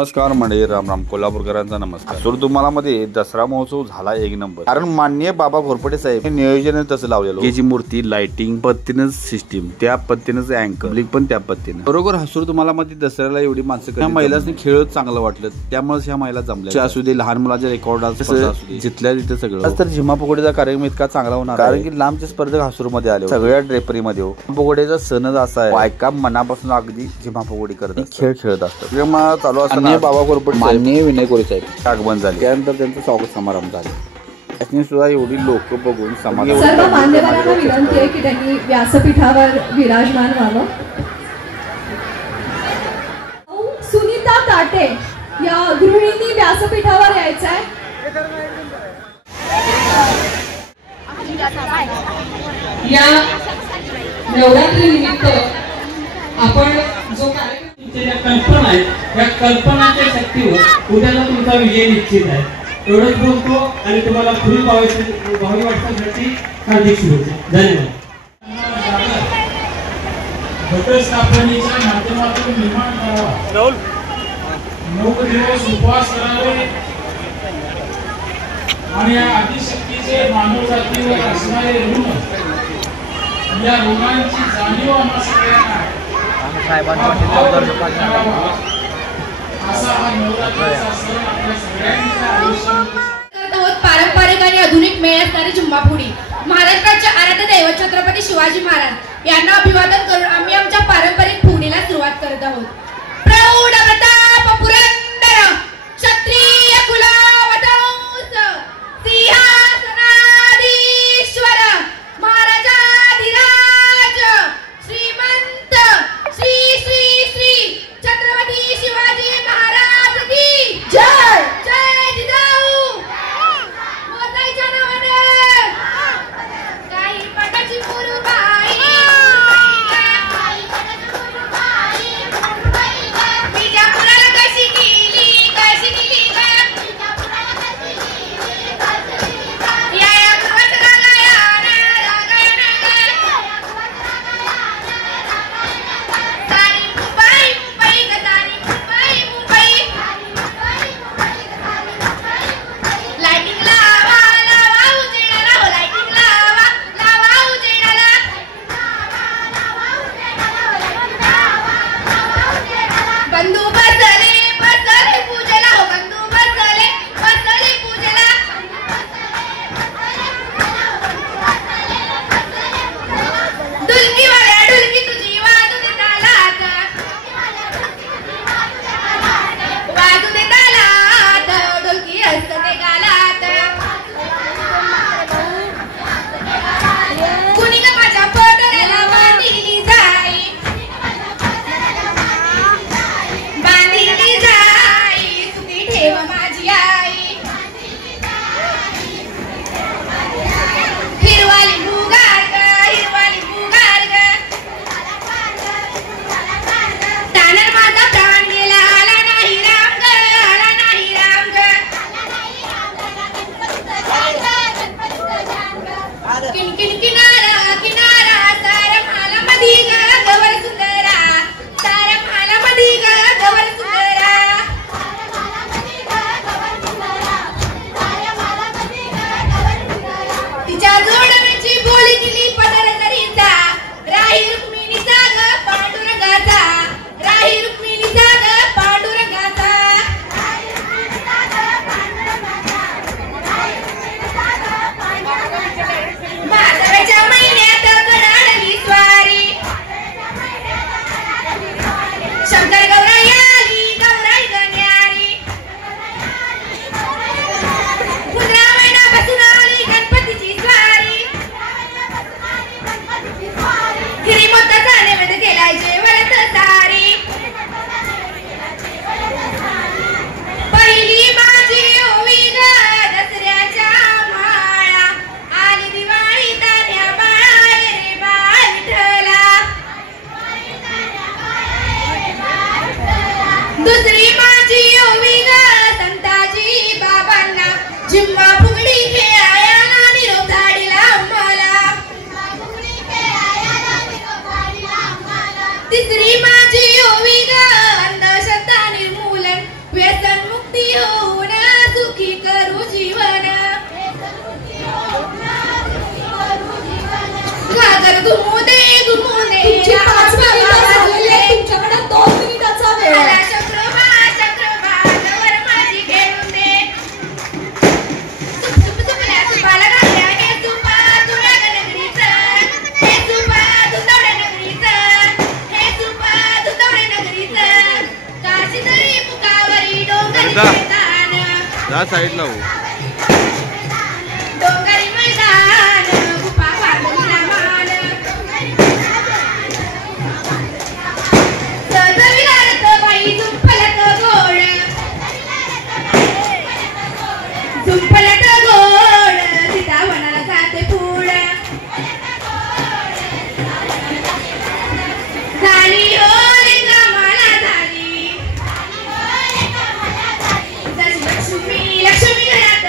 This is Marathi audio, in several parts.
नमस्कार मंडळी, राम राम. कोल्हापूरकरांचा नमस्कार. सुरू तुम्हाला मध्ये दसरा महोत्सव झाला एक नंबर. कारण माननीय बाबा घोरपडे साहेब हे नियोजन तसं लावलेलं. याची मूर्ती, लाइटिंग, पद्धतीनंच सिस्टीम, त्या पद्धतीनंच अँकर, पब्लिक पण त्या पद्धतीने. बरोबर हसूर तुम्हाला मध्ये दसऱ्याला एवढी माणसं, ह्या महिलांनी खेळ चांगलं वाटलं, त्यामुळे ह्या महिला जमल्या. असू दे, लहान मुलाचे रेकॉर्ड असू दे, जिथल्या तिथे सगळं. तर झिमा पकोडीचा कार्यक्रम इतका चांगला होणार कारण की लांबचे स्पर्धक हसूर मध्ये आले, सगळ्या ड्रेपरी मध्ये. पकोडीचा सणच असा आहे, बायका मनापासून अगदी झिमा पकोडी करतात, खेळ खेळत असतात. चालू असताना बाबा घोरपडे माननीय विनय गोरे साहेब आगमन झाले, त्यानंतर त्यांचं स्वागत समारंभ झाले. त्याने सुद्धा एवढी लोक बघून समाज सर्व मान्यवरांना विनंती आहे की त्यांनी व्यासपीठावर विराजमान व्हावं. सुनीता ताटे या गृहिणींनी व्यासपीठावर यायचं आहे. या नवरात्री निमित्त आपण जो कार्यक्रम कल्पना आहे, या कल्पनाच्या शक्तीवर उद्याला तुमचा विजय निश्चित आहे. एवढंच बोलतो आणि तुम्हाला पुढील भावी वाटण्यासाठी हार्दिक शुभेच्छा. धन्यवाद. घटस्थापनेच्या माध्यमातून निर्माण करावा, 9 दिवस उपवास करावे आणि या आदिशक्तीचे मानव जातीवर असणारे ऋण, या ऋणांची जाणीव आम्हा सगळ्यांना पारंपरिक आणि आधुनिक मेळ असणारी झुंबाफुडी. महाराष्ट्राचे आराध्य दैवत छत्रपती शिवाजी महाराज यांना अभिवादन करून आम्ही आमच्या पारंपरिक फुगडीला सुरुवात करत आहोत. प्रौढ प्रताप पुरंदर क्षत्रिय कुलावतंस सिंहासनाधीश्वर महाराजाधिराज श्रीमंत श्री श्री श्री छत्रपती शिवाजी महाराज की जय. जय जिजाऊ. मोताईच्या नावाने काही पटाची मुरुबाई, विजापूर तुमची 5 मिनिटं झालेली आहेत, तुमच्याकडे 2 मिनिटाचा वेळ आहे. जा साईडला हो. डोंगरी मैदान गुफा बांधून मान सजविलात बाई झुंपलत गोड झुंपलत गोड सीता वनाला जाते पुढ झाली हो लिंगामाला झाली लक्ष्मी लक्ष्मी घरात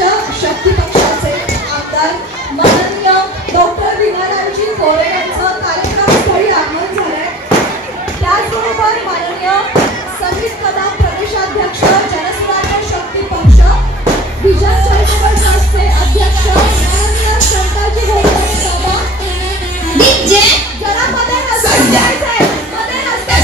शक्ती पक्षाचे आमदार माननीय डॉक्टर विनारायणजी कोरे यांचं कार्यक्रमस्थळी आगमन झालंय. त्याचबरोबर माननीय समीर कदम प्रदेशाध्यक्ष जनसुधारणा शक्ती पक्ष विजन चॅरिटेबल ट्रस्टचे अध्यक्ष माननीय शंकरजी घोरपडे साहेब जरा मध्ये नसते जायचंय, मध्ये नसते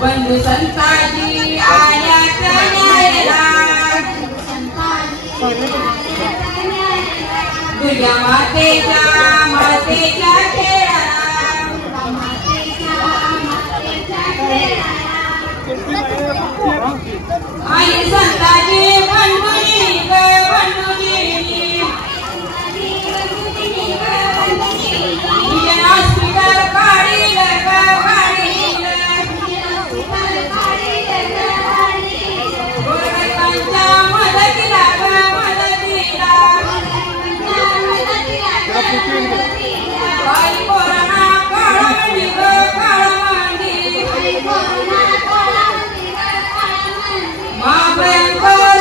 बंधू संताजी आल्या न्यायला दुर्गा मातेच्या खेळाला आई संताजी बंधुनी स्पीकर काढील महाभयंकर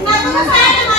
Namaste.